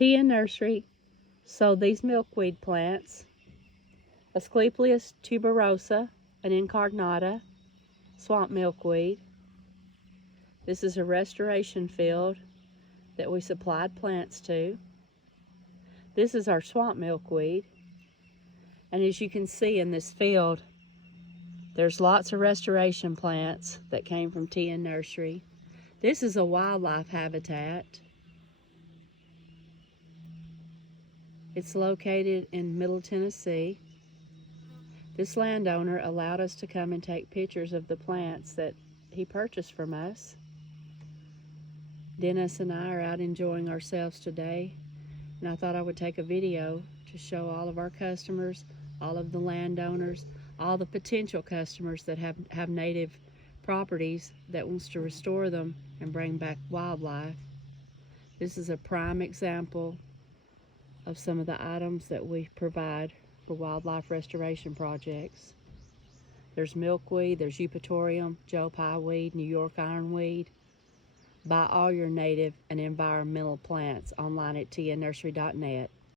Nursery sold these milkweed plants, Asclepias tuberosa and incarnata, swamp milkweed. This is a restoration field that we supplied plants to. This is our swamp milkweed. And as you can see in this field, there's lots of restoration plants that came from Nursery. This is a wildlife habitat. It's located in Middle Tennessee. This landowner allowed us to come and take pictures of the plants that he purchased from us. Dennis and I are out enjoying ourselves today, and I thought I would take a video to show all of our customers, all of the landowners, all the potential customers that have native properties that wants to restore them and bring back wildlife. This is a prime example of some of the items that we provide for wildlife restoration projects. There's milkweed, there's eupatorium, Joe Pye weed, New York ironweed. Buy all your native and environmental plants online at tnursery.net.